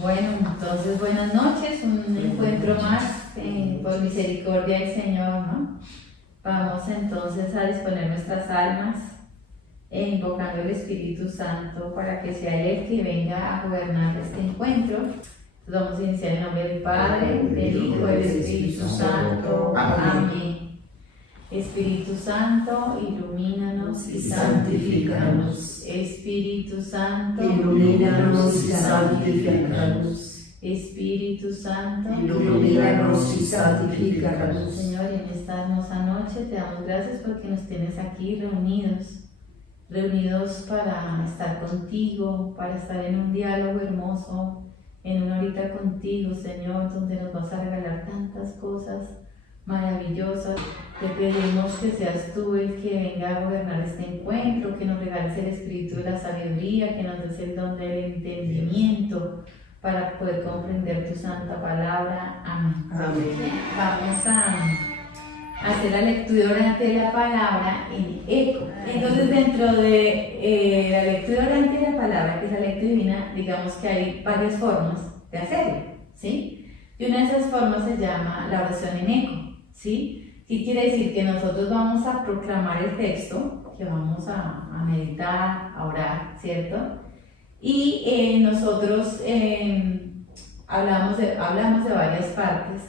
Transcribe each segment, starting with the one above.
Bueno, entonces buenas noches, un encuentro más por misericordia del Señor, ¿no? Vamos entonces a disponer nuestras almas invocando el Espíritu Santo para que sea Él que venga a gobernar este encuentro. Entonces vamos a iniciar en nombre del Padre, del Hijo y del Espíritu Santo. Amén. Espíritu Santo, ilumínanos y santifícanos. Espíritu Santo, ilumínanos y santifícanos. Espíritu Santo, ilumínanos y santifícanos. Señor, en esta hermosa noche te damos gracias porque nos tienes aquí reunidos para estar contigo, para estar en un diálogo hermoso, en una horita contigo, Señor, donde nos vas a regalar tantas cosas maravillosas. Te pedimos que seas tú el que venga a gobernar este encuentro, que nos regales el espíritu de la sabiduría, que nos des el don del entendimiento para poder comprender tu santa palabra. Amén. Amén. Vamos a hacer la lectura de la palabra en eco. Entonces, dentro de la lectura orante de la palabra, que es la lectura divina, digamos que hay varias formas de hacerlo, ¿sí? Y una de esas formas se llama la oración en eco, ¿sí? ¿Qué quiere decir? Que nosotros vamos a proclamar el texto, que vamos a meditar, a orar, ¿cierto? Y nosotros hablamos de varias partes,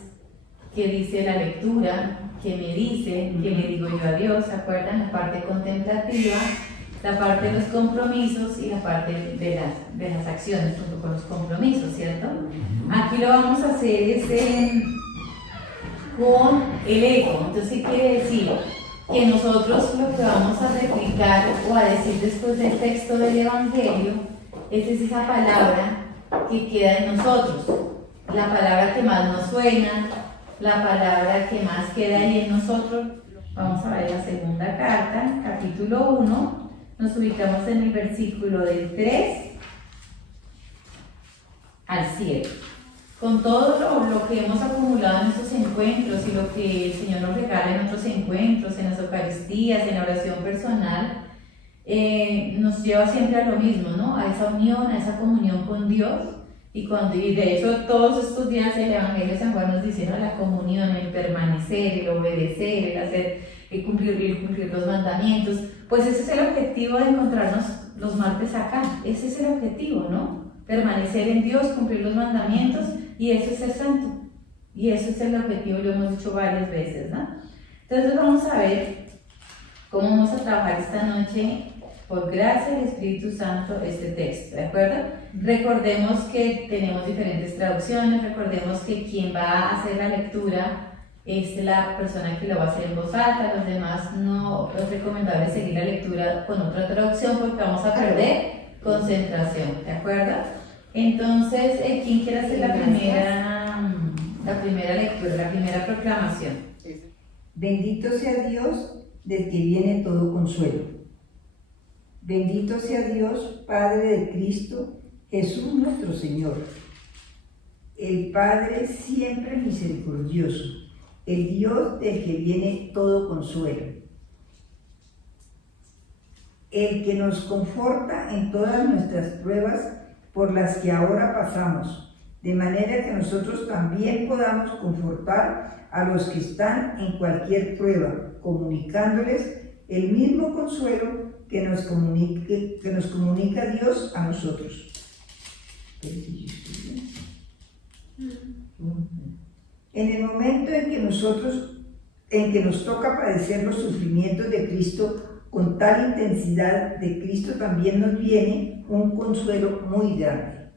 que dice la lectura, que me dice, que le digo yo a Dios, ¿se acuerdan? La parte contemplativa, la parte de los compromisos y la parte de las acciones junto con los compromisos, ¿cierto? Aquí lo vamos a hacer con el eco. Entonces, ¿qué quiere decir? Que nosotros lo que vamos a replicar o a decir después del texto del Evangelio es esa palabra que queda en nosotros, la palabra que más nos suena, la palabra que más queda ahí en nosotros. Vamos a ver la segunda carta, capítulo 1, nos ubicamos en el versículo del 3 al 7. Con todo lo que hemos acumulado en estos encuentros y lo que el Señor nos regala en otros encuentros, en las Eucaristías, en la oración personal, nos lleva siempre a lo mismo, ¿no? A esa unión, a esa comunión con Dios. Y de hecho todos estos días el Evangelio de San Juan nos dice, ¿no? La comunión, el permanecer, el obedecer, el hacer, el cumplir los mandamientos. Pues ese es el objetivo de encontrarnos los martes acá. Ese es el objetivo, ¿no? Permanecer en Dios, cumplir los mandamientos, y eso es ser santo. Y eso es el objetivo, lo hemos dicho varias veces, ¿no? Entonces vamos a ver cómo vamos a trabajar esta noche, por gracia del Espíritu Santo, este texto, ¿de acuerdo? Recordemos que tenemos diferentes traducciones, recordemos que quien va a hacer la lectura es la persona que lo va a hacer en voz alta, los demás no es recomendable seguir la lectura con otra traducción porque vamos a perder concentración, ¿de acuerdo? Entonces, ¿quién quiere hacer la primera lectura, la primera proclamación? Bendito sea Dios del que viene todo consuelo. Bendito sea Dios, Padre de Cristo, Jesús nuestro Señor. El Padre siempre misericordioso, el Dios del que viene todo consuelo. El que nos conforta en todas nuestras pruebas por las que ahora pasamos, de manera que nosotros también podamos confortar a los que están en cualquier prueba, comunicándoles el mismo consuelo que nos comunica Dios a nosotros. En el momento en que nos toca padecer los sufrimientos de Cristo con tal intensidad, de Cristo también nos viene un consuelo muy grande.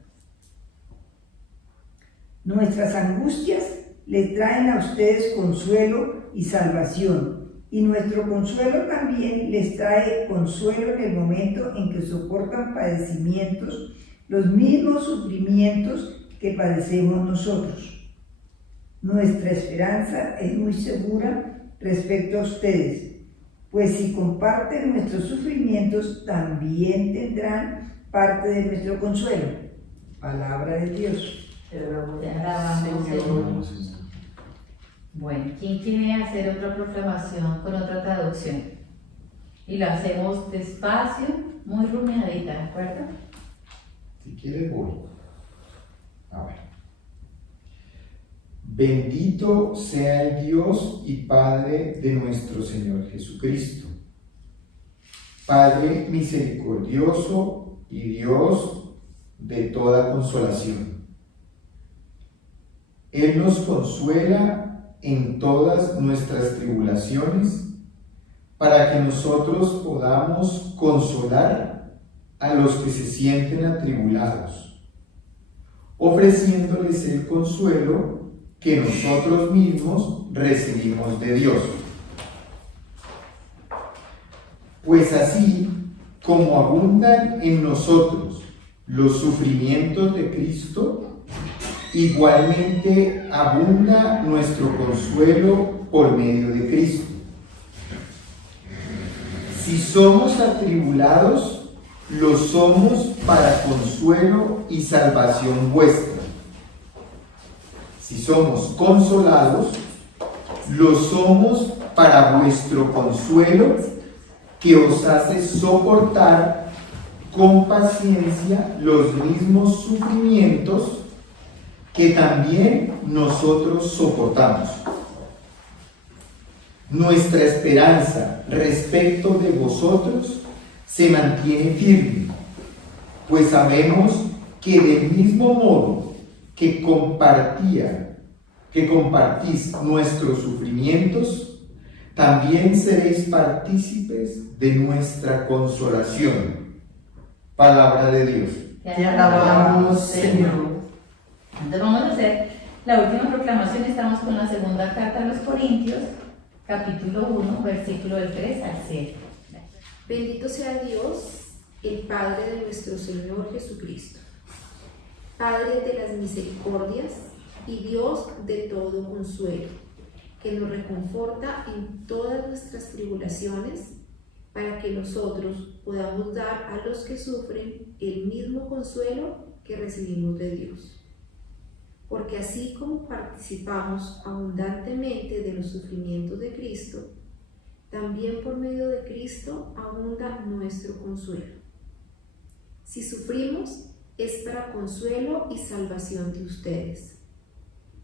Nuestras angustias les traen a ustedes consuelo y salvación, y nuestro consuelo también les trae consuelo en el momento en que soportan padecimientos, los mismos sufrimientos que padecemos nosotros. Nuestra esperanza es muy segura respecto a ustedes, pues si comparten nuestros sufrimientos, también tendrán parte de nuestro consuelo. Palabra de Dios. Te alabamos, Señor. Bueno, ¿quién quiere hacer otra proclamación con otra traducción? Y lo hacemos despacio, muy rumiadita, ¿de acuerdo? Si quieres, voy. Bendito sea el Dios y Padre de nuestro Señor Jesucristo, Padre misericordioso y Dios de toda consolación. Él nos consuela en todas nuestras tribulaciones, para que nosotros podamos consolar a los que se sienten atribulados, ofreciéndoles el consuelo que nosotros mismos recibimos de Dios. Pues así como abundan en nosotros los sufrimientos de Cristo, igualmente abunda nuestro consuelo por medio de Cristo. Si somos atribulados, lo somos para consuelo y salvación vuestra. Si somos consolados, lo somos para vuestro consuelo, que os hace soportar con paciencia los mismos sufrimientos que también nosotros soportamos. Nuestra esperanza respecto de vosotros se mantiene firme, pues sabemos que del mismo modo que compartís nuestros sufrimientos, también seréis partícipes de nuestra consolación. Palabra de Dios. Te alabamos, Señor. Entonces vamos a hacer la última proclamación. Estamos con la segunda carta a los Corintios, capítulo 1, versículo del 3 al 7. Bendito sea Dios, el Padre de nuestro Señor Jesucristo, Padre de las misericordias y Dios de todo consuelo, que nos reconforta en todas nuestras tribulaciones, para que nosotros podamos dar a los que sufren el mismo consuelo que recibimos de Dios. Porque así como participamos abundantemente de los sufrimientos de Cristo, también por medio de Cristo abunda nuestro consuelo. Si sufrimos, es para consuelo y salvación de ustedes.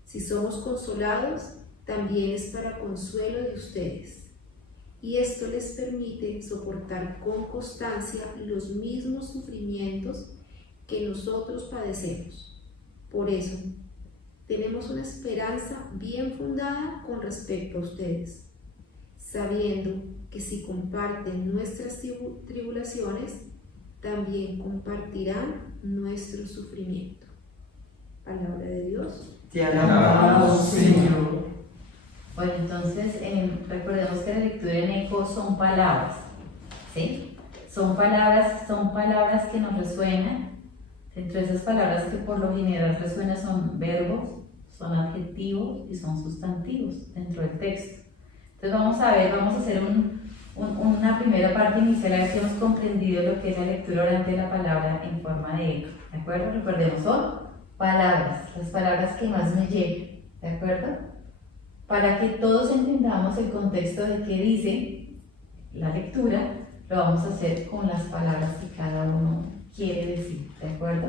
Si somos consolados, también es para consuelo de ustedes. Y esto les permite soportar con constancia los mismos sufrimientos que nosotros padecemos. Por eso, tenemos una esperanza bien fundada con respecto a ustedes, sabiendo que si comparten nuestras tribulaciones, también compartirán nuestro sufrimiento. Palabra de Dios. Te alabamos, Señor. Bueno, entonces recordemos que la lectura en eco son palabras, ¿sí? Son palabras que nos resuenan. Entre esas palabras que por lo general resuenan son verbos, son adjetivos y son sustantivos dentro del texto. Entonces vamos a hacer una primera parte inicial, a ver si hemos comprendido lo que es la lectura orante de la palabra en forma de eco, ¿de acuerdo? Recordemos, son palabras, las palabras que más me llegan, ¿de acuerdo? Para que todos entendamos el contexto de qué dice la lectura, lo vamos a hacer con las palabras que cada uno quiere decir, ¿de acuerdo?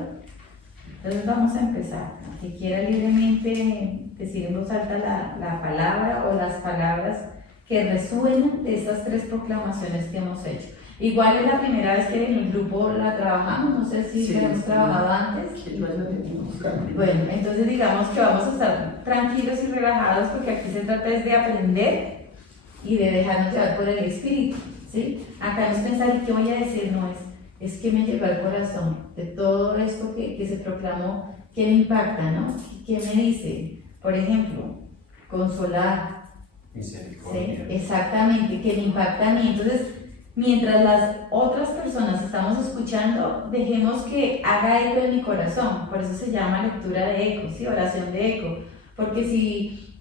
Entonces vamos a empezar. El que quiera libremente decir en voz alta la palabra o las palabras que resuenan de estas tres proclamaciones que hemos hecho. Igual es la primera vez que en el grupo la trabajamos, no sé si la hemos trabajado antes. Bueno, entonces digamos que vamos a estar tranquilos y relajados, porque aquí se trata es de aprender y de dejarnos llevar por el Espíritu, ¿sí? Acá no es pensar, ¿y qué voy a decir? No, es que me llegó al corazón de todo esto que se proclamó, que me impacta, ¿no? ¿Qué me dice? Por ejemplo, consolar. Misericordia. ¿Sí? Exactamente, que me impacta a mí. Entonces, mientras las otras personas estamos escuchando, dejemos que haga eco en mi corazón. Por eso se llama lectura de eco, ¿sí? Oración de eco. Porque si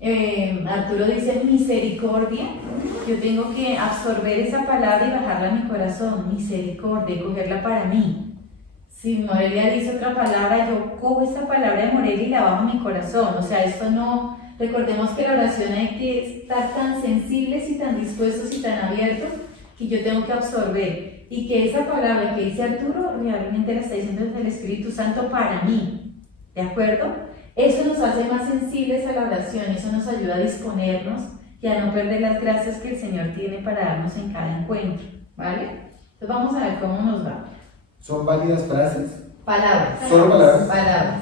Arturo dice misericordia, yo tengo que absorber esa palabra y bajarla a mi corazón. Misericordia, y cogerla para mí. Si Morelia dice otra palabra, yo cojo esa palabra de Morelia y la bajo a mi corazón. O sea, esto no... Recordemos que la oración hay que estar tan sensibles y tan dispuestos y tan abiertos, que yo tengo que absorber, y que esa palabra que dice Arturo realmente la está diciendo desde el Espíritu Santo para mí, ¿de acuerdo? Eso nos hace más sensibles a la oración, eso nos ayuda a disponernos y a no perder las gracias que el Señor tiene para darnos en cada encuentro, ¿vale? Entonces vamos a ver cómo nos va. ¿Son válidas frases? Palabras. ¿Solo palabras? Palabras.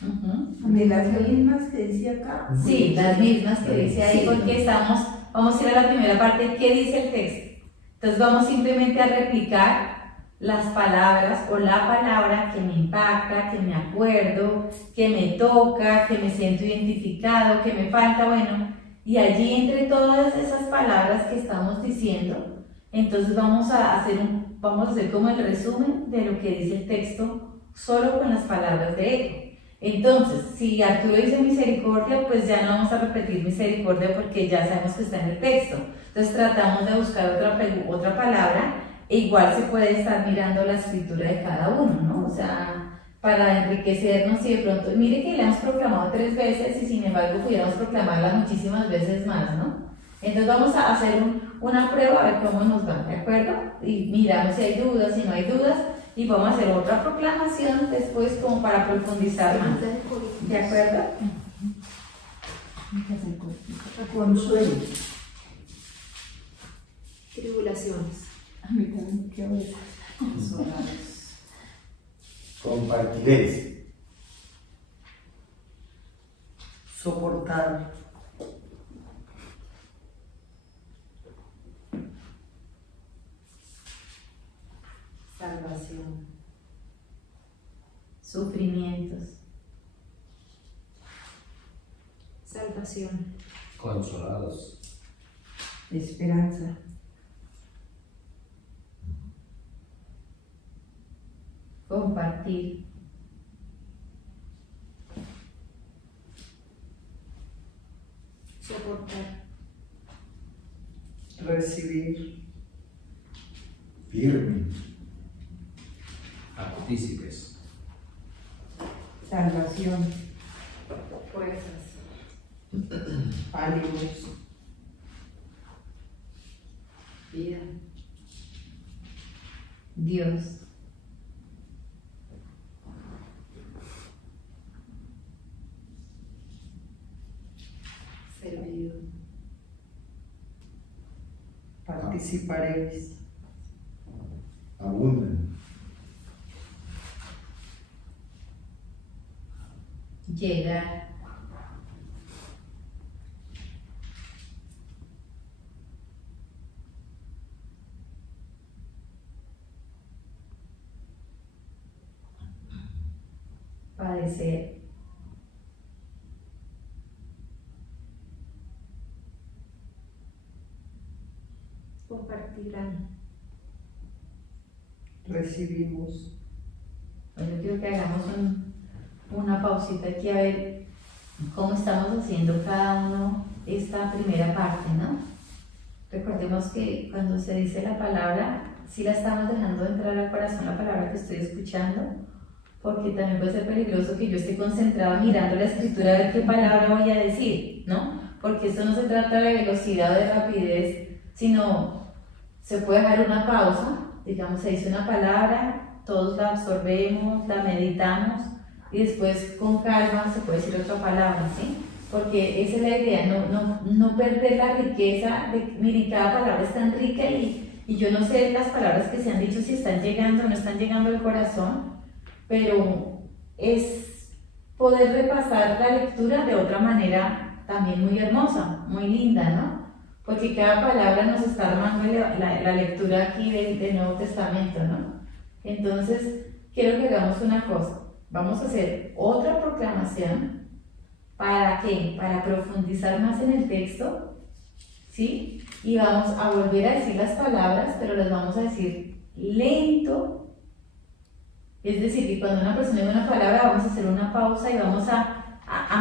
¿De las mismas que decía acá? Sí, las mismas que dice ahí, porque vamos a ir a la primera parte, ¿qué dice el texto? Entonces vamos simplemente a replicar las palabras o la palabra que me impacta, que me acuerdo, que me toca, que me siento identificado, que me falta, bueno, y allí entre todas esas palabras que estamos diciendo, entonces vamos a hacer como el resumen de lo que dice el texto, solo con las palabras de Eco. Entonces, si Arturo dice misericordia, pues ya no vamos a repetir misericordia porque ya sabemos que está en el texto. Entonces tratamos de buscar otra palabra, e igual se puede estar mirando la escritura de cada uno, ¿no? O sea, para enriquecernos y de pronto, mire que la hemos proclamado 3 veces y sin embargo pudiéramos proclamarla muchísimas veces más, ¿no? Entonces vamos a hacer una prueba a ver cómo nos va, ¿de acuerdo? Y miramos si hay dudas, si no hay dudas, y vamos a hacer otra proclamación después como para profundizar más. ¿De acuerdo? Consuelo. Tribulaciones. A mí también quiero esas. Consolados. Compartiréis. Soportar. Salvación. Sufrimientos. Salvación. Consolados. Esperanza. Compartir. Soportar. Recibir. Firme. Partícipes. Salvación. Fuerzas. Ánimos. Vida. Dios. Servido. Participaréis. Abundan. Llegar. Padecer. Compartirán. Recibimos. Bueno, yo quiero que hagamos una pausita aquí a ver cómo estamos haciendo cada uno esta primera parte, ¿no? Recordemos que cuando se dice la palabra, sí la estamos dejando entrar al corazón la palabra que estoy escuchando, porque también puede ser peligroso que yo esté concentrada mirando la escritura a ver qué palabra voy a decir, ¿no? Porque esto no se trata de velocidad o de rapidez, sino se puede dejar una pausa, digamos, se dice una palabra, todos la absorbemos, la meditamos y después con calma se puede decir otra palabra, ¿sí? Porque esa es la idea, no perder la riqueza de, mire, cada palabra es tan rica y yo no sé las palabras que se han dicho si están llegando o no están llegando al corazón, pero es poder repasar la lectura de otra manera también muy hermosa, muy linda, ¿no? Porque cada palabra nos está armando la lectura aquí del Nuevo Testamento, ¿no? Entonces, quiero que hagamos una cosa. Vamos a hacer otra proclamación. ¿Para qué? Para profundizar más en el texto, ¿sí? Y vamos a volver a decir las palabras, pero las vamos a decir lento. Es decir, que cuando una persona dice una palabra, vamos a hacer una pausa y vamos a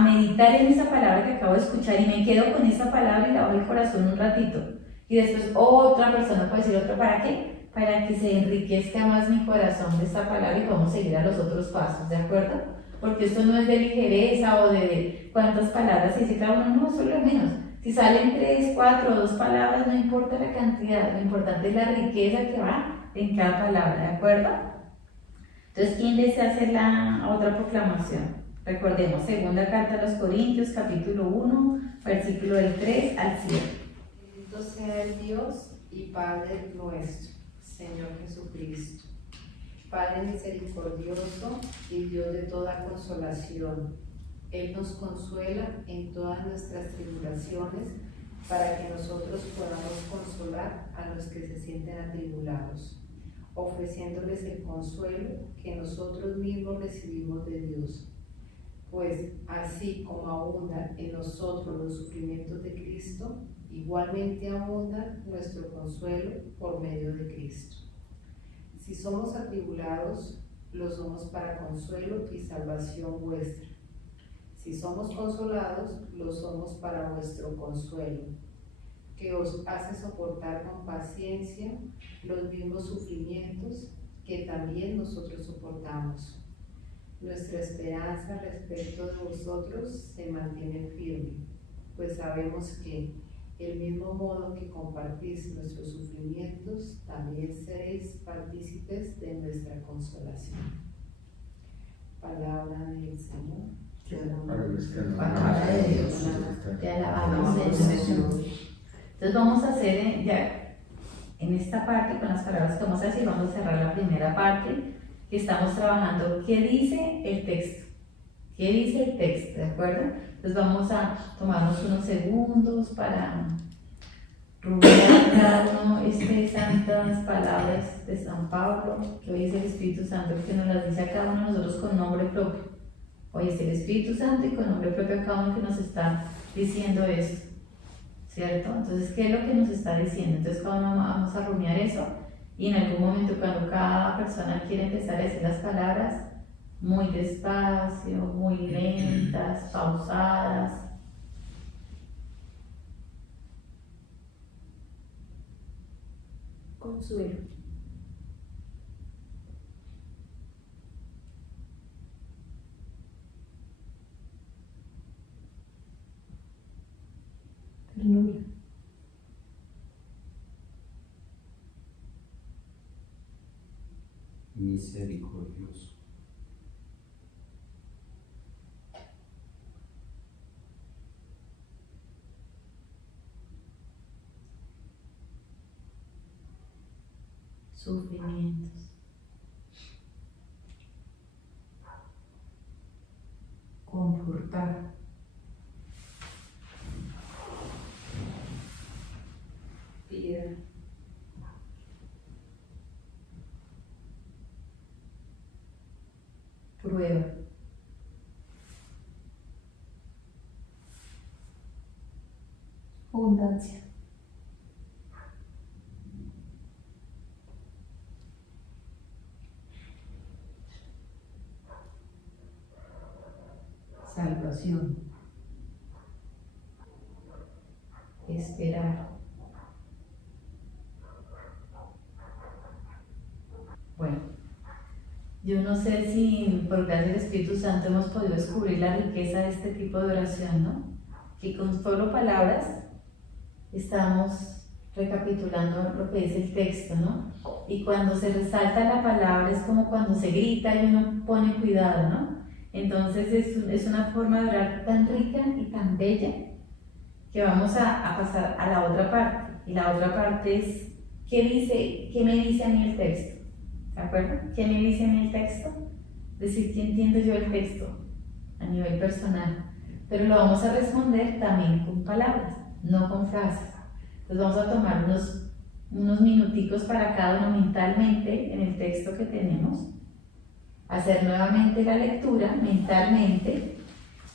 meditar en esa palabra que acabo de escuchar y me quedo con esa palabra y la bajo el corazón un ratito. Y después otra persona puede decir otra, ¿para qué? Para que se enriquezca más mi corazón de esta palabra y vamos a seguir a los otros pasos, ¿de acuerdo? Porque esto no es de ligereza o de cuántas palabras se dice cada uno, no, solo menos. Si salen 3, 4 o 2 palabras, no importa la cantidad, lo importante es la riqueza que va en cada palabra, ¿de acuerdo? Entonces, ¿quién desea hacer la otra proclamación? Recordemos, segunda carta a los Corintios, capítulo 1, versículo del 3 al 7. Bendito sea el Dios y Padre nuestro, Señor Jesucristo, Padre misericordioso y Dios de toda consolación. Él nos consuela en todas nuestras tribulaciones para que nosotros podamos consolar a los que se sienten atribulados, ofreciéndoles el consuelo que nosotros mismos recibimos de Dios. Pues así como abundan en nosotros los sufrimientos de Cristo, igualmente abunda nuestro consuelo por medio de Cristo. Si somos atribulados, lo somos para consuelo y salvación vuestra. Si somos consolados, lo somos para vuestro consuelo, que os hace soportar con paciencia los mismos sufrimientos que también nosotros soportamos. Nuestra esperanza respecto de vosotros se mantiene firme, pues sabemos que el mismo modo que compartís nuestros sufrimientos, también seréis partícipes de nuestra consolación. Palabra del Señor. Palabra de Dios. Te alabamos, Señor. Entonces vamos a hacer ya en esta parte, con las palabras que vamos a decir, vamos a cerrar la primera parte que estamos trabajando. ¿Qué dice el texto? ¿Qué dice el texto? ¿De acuerdo? Entonces vamos a tomarnos unos segundos para rubricar cada uno estas santas palabras de San Pablo, que hoy es el Espíritu Santo que nos las dice a cada uno de nosotros con nombre propio. Hoy es el Espíritu Santo y con nombre propio a cada uno que nos está diciendo esto, ¿cierto? Entonces, ¿qué es lo que nos está diciendo? Entonces, cada uno vamos a rumiar eso y en algún momento cuando cada persona quiere empezar a decir las palabras, muy despacio, muy lentas, pausadas. Consuelo. Ternura. Misericordioso. Sufrimientos. Confortar. Piedad. Prueba. Abundancia. Salvación. Esperar. Bueno, yo no sé si por gracia del Espíritu Santo hemos podido descubrir la riqueza de este tipo de oración, ¿no? Que con solo palabras estamos recapitulando lo que dice el texto, ¿no? Y cuando se resalta la palabra es como cuando se grita y uno pone cuidado, ¿no? Entonces es una forma de orar tan rica y tan bella que vamos a pasar a la otra parte. Y la otra parte es, ¿qué me dice a mí el texto? ¿De acuerdo? ¿Qué me dice a mí el texto? Es decir, ¿qué entiendo yo el texto a nivel personal? Pero lo vamos a responder también con palabras, no con frases. Entonces vamos a tomar unos minuticos para cada uno mentalmente en el texto que tenemos, hacer nuevamente la lectura mentalmente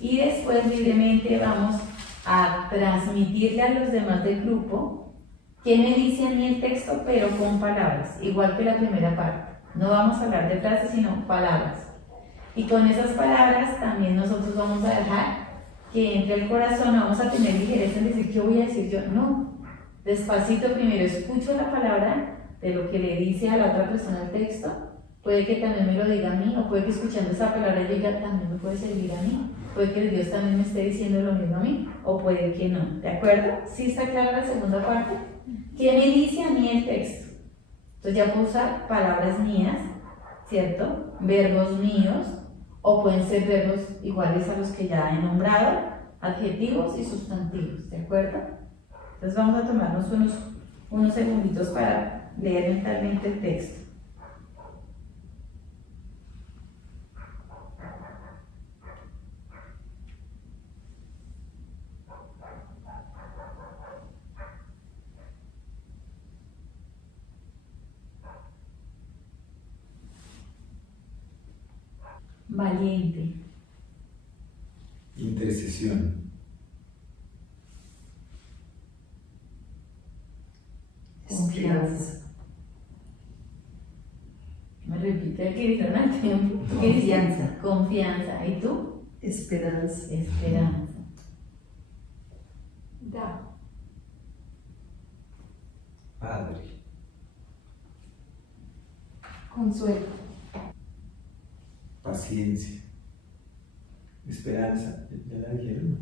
y después libremente vamos a transmitirle a los demás del grupo qué me dice a mí el texto, pero con palabras, igual que la primera parte. No vamos a hablar de frases, sino palabras. Y con esas palabras también nosotros vamos a dejar que entre el corazón, no vamos a tener ligereza en decir qué voy a decir yo. No, despacito primero escucho la palabra de lo que le dice a la otra persona el texto. Puede que también me lo diga a mí, o puede que escuchando esa palabra yo diga, también me puede servir a mí. Puede que Dios también me esté diciendo lo mismo a mí, o puede que no. ¿De acuerdo? ¿Sí está clara la segunda parte? ¿Qué me dice a mí el texto? Entonces ya puedo usar palabras mías, ¿cierto? Verbos míos, o pueden ser verbos iguales a los que ya he nombrado, adjetivos y sustantivos, ¿de acuerdo? Entonces vamos a tomarnos unos segunditos para leer mentalmente el texto. Valiente, Intercesión. Confianza. me repite el que dijeron al tiempo. ¿Tú qué dices? Confianza. Confianza. ¿Y tú? Esperanza. Esperanza. Da. Padre. Consuelo. Paciencia. Esperanza. ¿Ya la dijeron?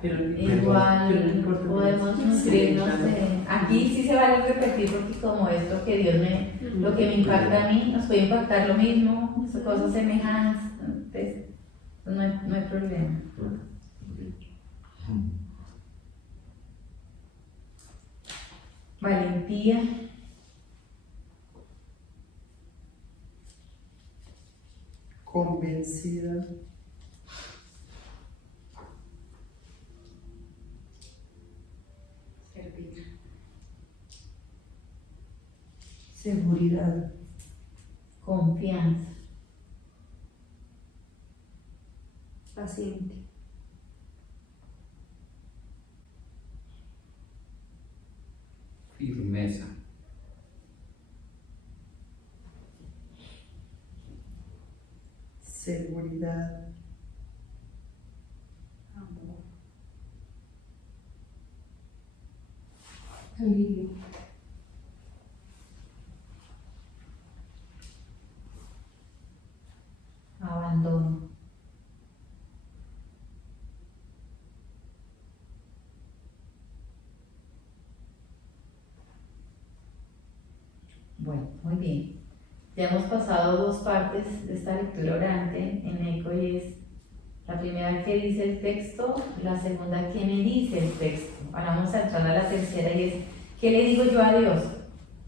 Pero Igual podemos nutrirnos de... Aquí sí se vale repetir porque como es lo que Dios lo que me impacta a mí, nos puede impactar lo mismo, cosas semejantes, entonces no hay problema. Valentía, convencida. Servir. Seguridad. confianza, Paciente. Firmeza. Seguridad. Amor. Alivio. abandono, bueno, muy bien. Ya hemos pasado dos partes de esta lectura orante en eco y es la primera que dice el texto, la segunda que me dice el texto. Ahora vamos a entrar a la tercera y es ¿qué le digo yo a Dios?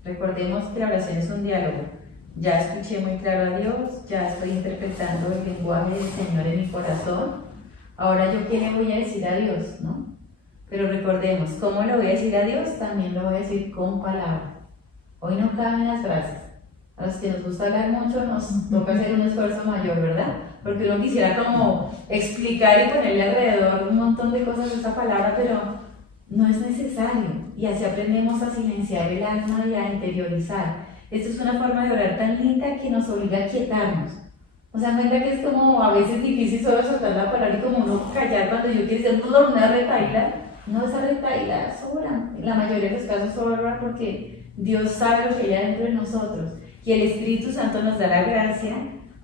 Recordemos que la oración es un diálogo. Ya escuché muy claro a Dios, ya estoy interpretando el lenguaje del Señor en mi corazón. Ahora yo qué le voy a decir a Dios, ¿no? Pero recordemos, ¿cómo le voy a decir a Dios? También lo voy a decir con palabras. Hoy no caben las frases. A los que nos gusta hablar mucho nos toca hacer un esfuerzo mayor, ¿verdad? Porque uno quisiera como explicar y ponerle alrededor un montón de cosas de esta palabra, pero no es necesario. Y así aprendemos a silenciar el alma y a interiorizar. Esto es una forma de orar tan linda que nos obliga a quietarnos. O sea, cuenta que es como a veces difícil solo soltar la palabra y como uno callar cuando yo quiero decir una retaíla. No, esa retaíla sobra. En la mayoría de los casos sobra porque Dios sabe lo que hay dentro de nosotros. Y el Espíritu Santo nos da la gracia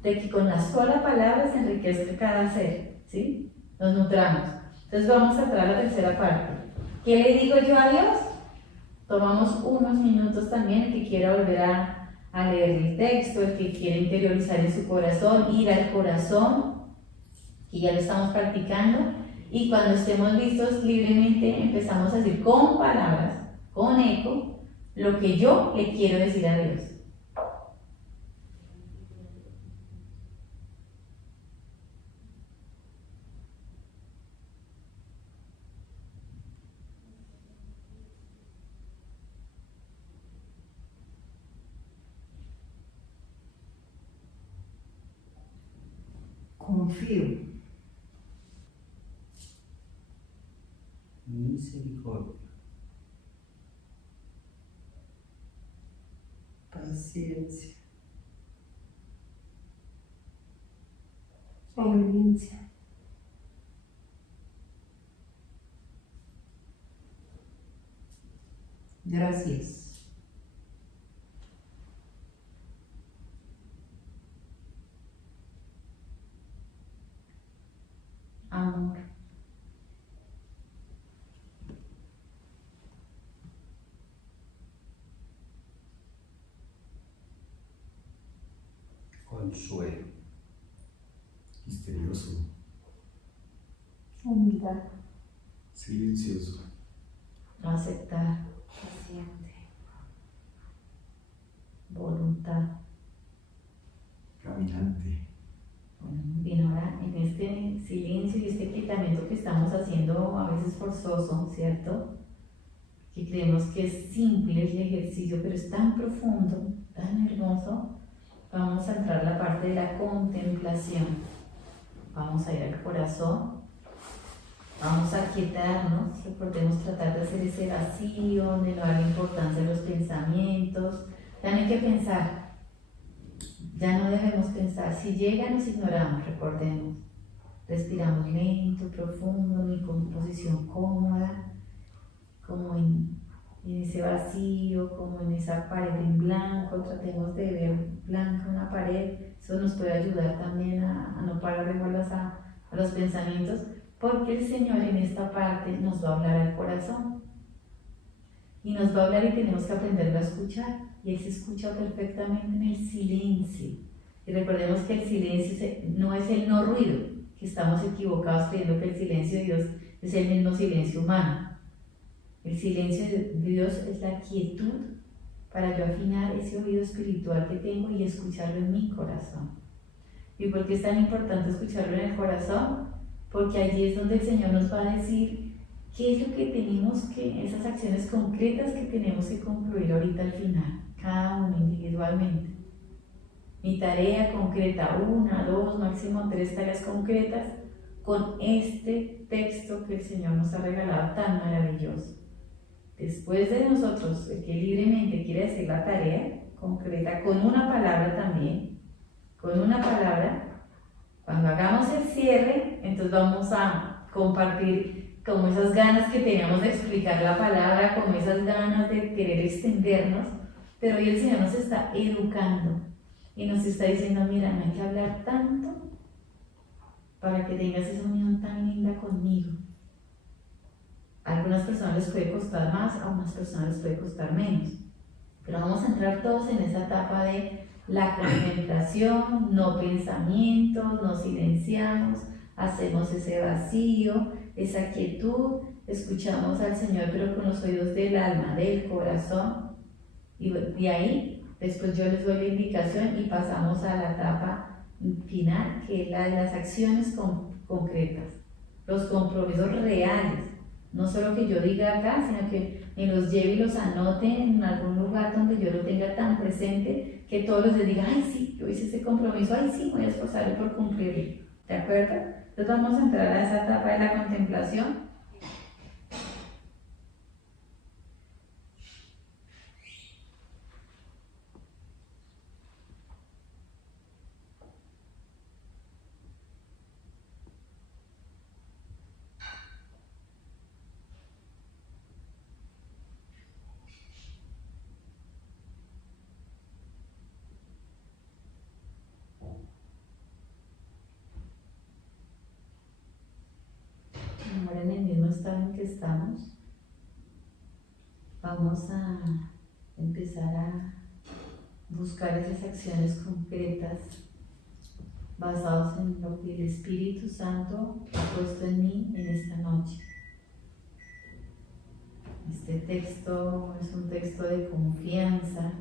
de que con la sola palabra se enriquezca cada ser, ¿sí? Nos nutramos. Entonces vamos a entrar a la tercera parte. ¿Qué le digo yo a Dios? Tomamos unos minutos también, el que quiera volver a leer el texto, el que quiera interiorizar en su corazón, ir al corazón, que ya lo estamos practicando, y cuando estemos listos libremente empezamos a decir con palabras, con eco, lo que yo le quiero decir a Dios. Confío. Misericordia. Paciencia. Obediencia. Gracias. Amor. consuelo. Misterioso. Humildad. Silencioso. Aceptar. Paciente. Voluntad. Caminante. Bueno, bien, ahora en este silencio y este quietamiento que estamos haciendo a veces forzoso, ¿cierto? Que creemos que es simple el ejercicio, pero es tan profundo, tan hermoso. Vamos a entrar a la parte de la contemplación. Vamos a ir al corazón. Vamos a quietarnos. Recordemos tratar de hacer ese vacío, de no darle importancia a los pensamientos. Ya no hay que pensar. Ya no debemos pensar. Si llega, nos ignoramos, recordemos. Respiramos lento, profundo, en posición cómoda, como en ese vacío, como en esa pared en blanco. Tratemos de ver blanca una pared. Eso nos puede ayudar también a no pararle bolas a los pensamientos, porque el Señor en esta parte nos va a hablar al corazón. Y nos va a hablar y tenemos que aprenderlo a escuchar. Y Él se escucha perfectamente en el silencio. Y recordemos que el silencio no es el no ruido, que estamos equivocados creyendo que el silencio de Dios es el mismo silencio humano. El silencio de Dios es la quietud para yo afinar ese oído espiritual que tengo y escucharlo en mi corazón. ¿Y por qué es tan importante escucharlo en el corazón? Porque allí es donde el Señor nos va a decir qué es lo que tenemos que, esas acciones concretas que tenemos que concluir ahorita al final, cada uno individualmente. Mi tarea concreta, 1, 2, máximo 3 tareas concretas con este texto que el Señor nos ha regalado tan maravilloso. Después de nosotros, el que libremente quiere hacer la tarea concreta con una palabra también, con una palabra, cuando hagamos el cierre, entonces vamos a compartir como esas ganas que teníamos de explicar la palabra, como esas ganas de querer extendernos, pero hoy el Señor nos está educando y nos está diciendo, mira, no hay que hablar tanto para que tengas esa unión tan linda conmigo. A algunas personas les puede costar más, a unas personas les puede costar menos, pero vamos a entrar todos en esa etapa de la contemplación, no pensamientos, no silenciamos, hacemos ese vacío, esa quietud, escuchamos al Señor pero con los oídos del alma, del corazón, y de ahí después yo les doy la indicación y pasamos a la etapa final, que es la de las acciones concretas, los compromisos reales. No solo que yo diga acá, sino que me los lleve y los anote en algún lugar donde yo lo tenga tan presente que todos los días diga, ay sí, yo hice ese compromiso, ay sí, voy a esforzarme por cumplirlo. ¿De acuerdo? Entonces vamos a entrar a esa etapa de la contemplación. Ahora en el mismo estado en que estamos, vamos a empezar a buscar esas acciones concretas basadas en lo que el Espíritu Santo ha puesto en mí en esta noche. Este texto es un texto de confianza,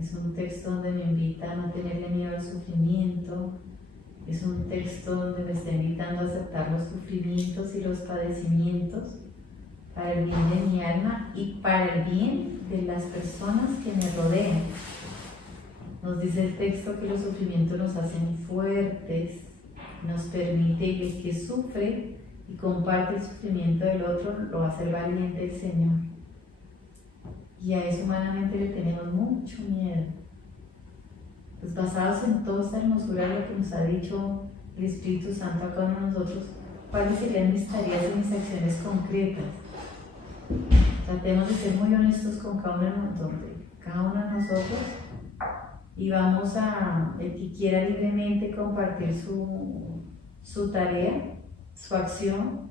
es un texto donde me invita a no tenerle miedo al sufrimiento. Es un texto donde me está invitando a aceptar los sufrimientos y los padecimientos para el bien de mi alma y para el bien de las personas que me rodean. Nos dice el texto que los sufrimientos nos hacen fuertes, nos permite que el que sufre y comparte el sufrimiento del otro lo va a hacer valiente el Señor. Y a eso humanamente le tenemos mucho miedo. Pues basados en toda esta hermosura de lo que nos ha dicho el Espíritu Santo a cada uno de nosotros, ¿cuáles serían mis tareas y mis acciones concretas? Tratemos de ser muy honestos con cada uno de nosotros y vamos a, el que quiera libremente compartir su tarea, su acción,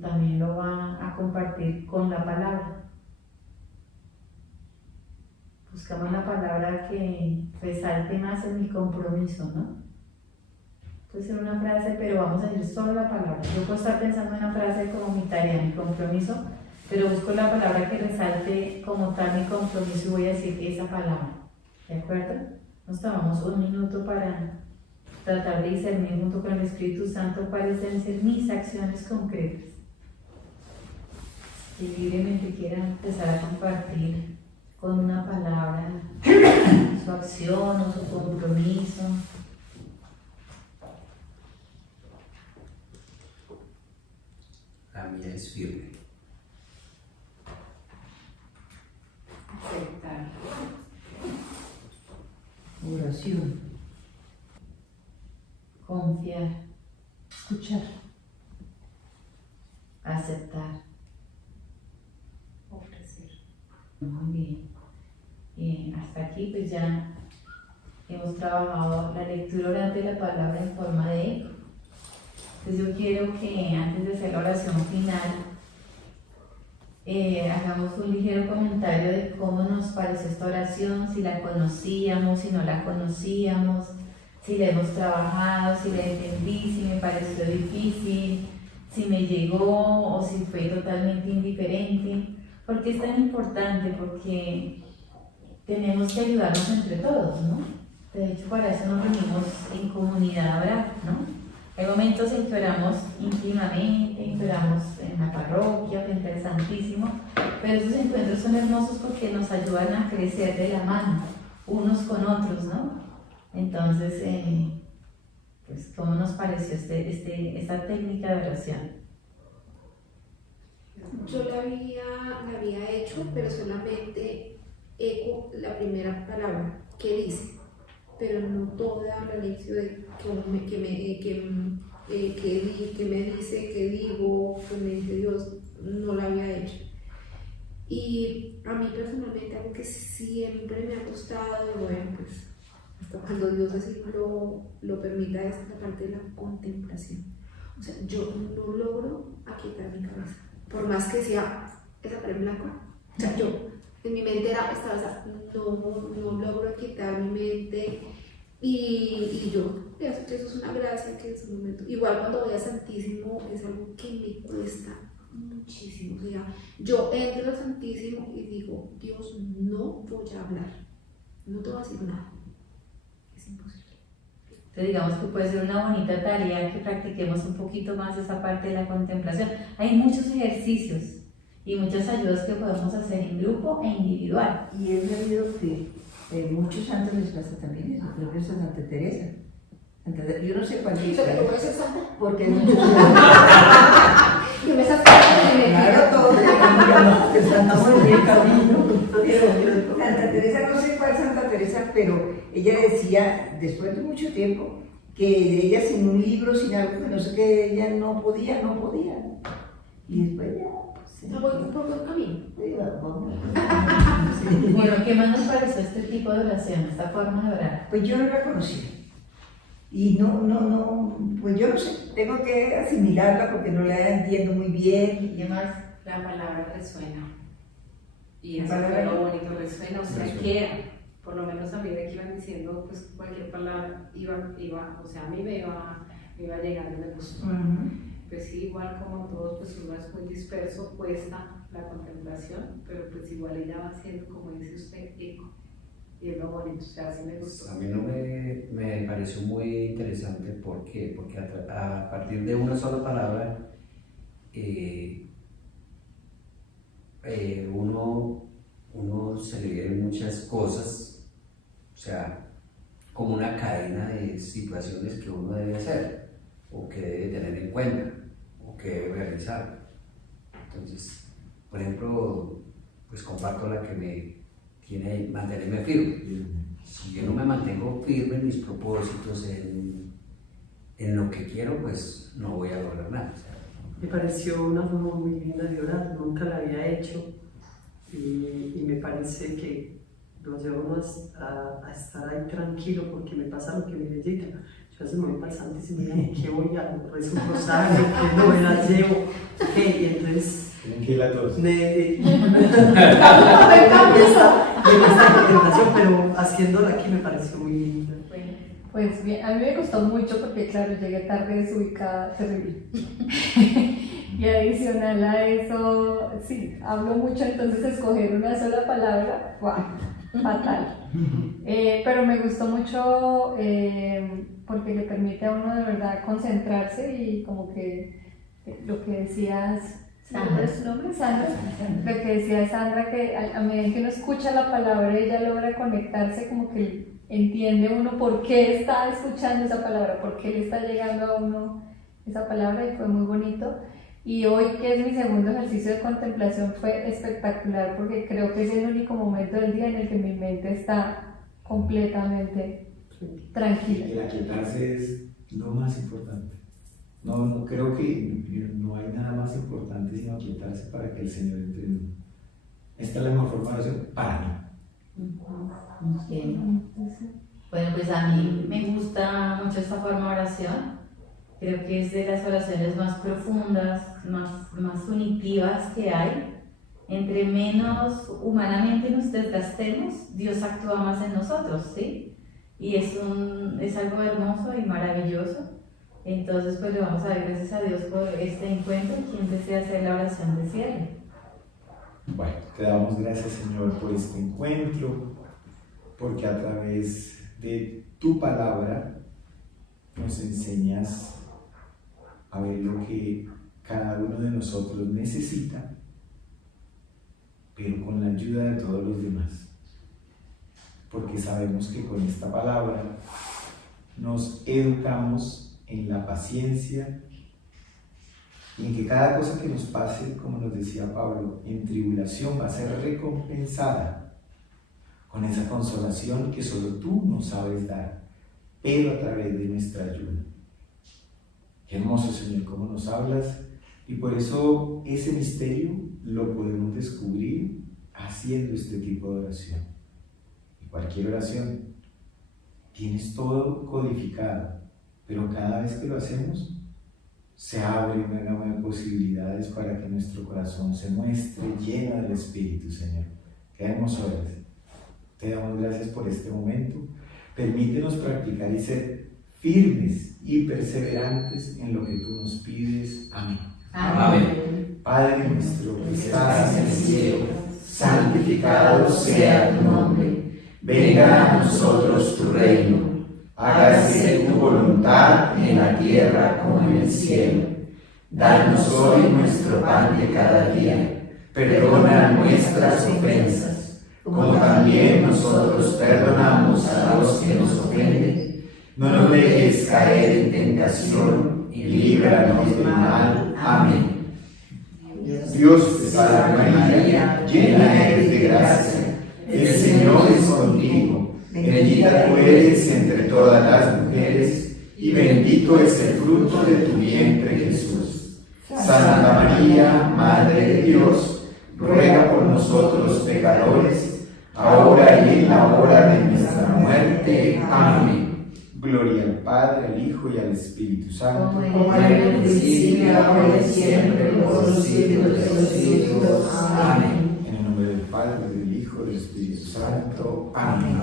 también lo va a compartir con la palabra. buscamos una palabra que resalte más en mi compromiso, ¿no? Puede ser una frase, pero vamos a decir solo la palabra. Yo puedo estar pensando en una frase como mi tarea, mi compromiso, pero busco la palabra que resalte como tal mi compromiso y voy a decir esa palabra. ¿De acuerdo? Nos tomamos un minuto para tratar de discernir junto con el Espíritu Santo cuáles deben ser mis acciones concretas. Que libremente quiera empezar a compartir con una palabra su acción o su compromiso. La mía es firme. Aceptar. Oración. Confiar, Escuchar. aceptar. Ofrecer. Muy bien. Hasta aquí pues ya hemos trabajado la lectura orante de la palabra en forma de eco. Entonces yo quiero que antes de hacer la oración final hagamos un ligero comentario de cómo nos pareció esta oración, si la conocíamos, si no la conocíamos, si la hemos trabajado, si la entendí, si me pareció difícil, si me llegó o si fue totalmente indiferente. ¿Por qué es tan importante? Porque tenemos que ayudarnos entre todos, ¿no? De hecho, para eso nos reunimos en comunidad a orar, ¿no? Hay momentos en que oramos íntimamente, en que oramos en la parroquia, frente al Santísimo, pero esos encuentros son hermosos porque nos ayudan a crecer de la mano, unos con otros, ¿no? Entonces, pues, ¿cómo nos pareció esta técnica de oración? Yo la había hecho, pero solamente eco la primera palabra que dice, pero no toda la lección que me dice, que digo, que me dice Dios, no la había hecho. Y a mí personalmente algo que siempre me ha costado, bueno, pues hasta cuando Dios así lo permita, es la parte de la contemplación. O sea, yo no logro aquietar mi cabeza, por más que sea esa pared blanca. O sea, yo en mi mente estaba, no logro quitar mi mente y yo pienso que eso es una gracia que en ese momento, igual cuando voy a Santísimo, es algo que me cuesta muchísimo. O sea, yo entro al Santísimo y digo, Dios, no voy a hablar, no te voy a decir nada, es imposible. Entonces digamos que puede ser una bonita tarea que practiquemos un poquito más esa parte de la contemplación. Hay muchos ejercicios y muchas ayudas que podemos hacer en grupo e individual. Y he sabido que muchos santos les pasa también eso, creo que es Santa Teresa. Yo no sé cuál es. ¿Pero puede ser santa? Porque Yo me saco de claro, todos digamos que Santa María el camino. Pero Santa Teresa, no sé cuál Santa Teresa, pero ella decía, después de mucho tiempo, que ella sin un libro, sin algo, que no sé qué, ella no podía. Y después ya, pues, no voy un poco de camino. Bueno, ¿qué más nos pareció este tipo de oración, esta forma de orar? pues yo no la conocía. Y pues yo no sé, tengo que asimilarla porque no la entiendo muy bien. ¿Qué más? La palabra resuena. Y La eso fue palabra lo bonito, resuena, o sea, resuena. queda. Por lo menos a medida que iban diciendo, pues cualquier palabra iba, o sea, a mí me iba llegando, me gustó. Pues sí, igual como todos, pues uno es muy disperso, cuesta la contemplación, pero pues igual ella va haciendo, como dice usted, eco. Y es lo bonito, o sea, así me gustó. A mí no me pareció muy interesante. ¿Por qué? Porque a partir de una sola palabra uno se le vienen muchas cosas, o sea, como una cadena de situaciones que uno debe hacer o que debe tener en cuenta o que debe realizar. Entonces, por ejemplo, pues comparto la que me tiene mantenerme firme. Si yo no me mantengo firme en mis propósitos, en lo que quiero, pues no voy a lograr nada. Me pareció una forma muy linda de orar, nunca la había hecho y me parece que nos lleva más a estar ahí tranquilo porque me pasa lo que me necesita. Yo a veces me voy para el Santísimo y digo, ¿qué voy a rezo un rosario? ¿Qué novelas llevo? ¿Qué? Y entonces Tienen que ir a todos. y en esta celebración, pero haciéndola aquí me pareció muy linda. Pues bien, a mí me costó mucho porque claro, llegué tarde desubicada, terrible. Y adicional a eso, sí, hablo mucho, entonces escoger una sola palabra, ¡wow! Fatal. Pero me gustó mucho porque le permite a uno de verdad concentrarse y como que lo que decías, ¿cuál es su nombre? Sandra. Lo que decía Sandra, que a medida que uno escucha la palabra ella logra conectarse, como que entiende uno por qué está escuchando esa palabra, por qué le está llegando a uno esa palabra, y fue muy bonito. Y hoy, que es mi segundo ejercicio de contemplación, fue espectacular porque creo que es el único momento del día en el que mi mente está completamente tranquila. El aquietarse es lo más importante. No creo que no hay nada más importante sino aquietarse para que el Señor entre en uno. Esta es la mejor forma de oración para mí. Bien. Bueno, pues a mí me gusta mucho esta forma de oración. Creo que es de las oraciones más profundas, más unitivas que hay. Entre menos humanamente nos desgastemos, Dios actúa más en nosotros, ¿sí? Y es algo hermoso y maravilloso. Entonces, pues le vamos a dar gracias a Dios por este encuentro. ¿Quién desea hacer la oración de cierre? Bueno, te damos gracias, Señor, por este encuentro, porque a través de tu palabra nos enseñas a ver lo que cada uno de nosotros necesita, pero con la ayuda de todos los demás. Porque sabemos que con esta palabra nos educamos en la paciencia y en que cada cosa que nos pase, como nos decía Pablo, en tribulación va a ser recompensada con esa consolación que solo tú nos sabes dar, pero a través de nuestra ayuda. Qué hermoso, Señor, cómo nos hablas, y por eso ese misterio lo podemos descubrir haciendo este tipo de oración. Y cualquier oración, tienes todo codificado, pero cada vez que lo hacemos, se abre una gama de posibilidades para que nuestro corazón se muestre lleno del Espíritu, Señor. Qué hermoso eres. Te damos gracias por este momento. Permítenos practicar y ser firmes y perseverantes en lo que tú nos pides. Amén. Amén. Padre nuestro que estás en el cielo, santificado sea tu nombre. Venga a nosotros tu reino. Hágase tu voluntad en la tierra como en el cielo. Danos hoy nuestro pan de cada día. Perdona nuestras ofensas, como también nosotros perdonamos a los que nos ofenden. No nos dejes caer en tentación y líbranos del mal. Amén. Dios te salve María, llena eres de gracia, el Señor es contigo. Bendita tú eres entre todas las mujeres, y bendito es el fruto de tu vientre, Jesús. Santa María, Madre de Dios, ruega por nosotros pecadores, ahora y en la hora de nuestra muerte. Amén. Gloria al Padre, al Hijo y al Espíritu Santo, como en el principio, ahora y siempre, por los siglos de los siglos. Amén. En el nombre del Padre, del Hijo y del Espíritu Santo. Amén.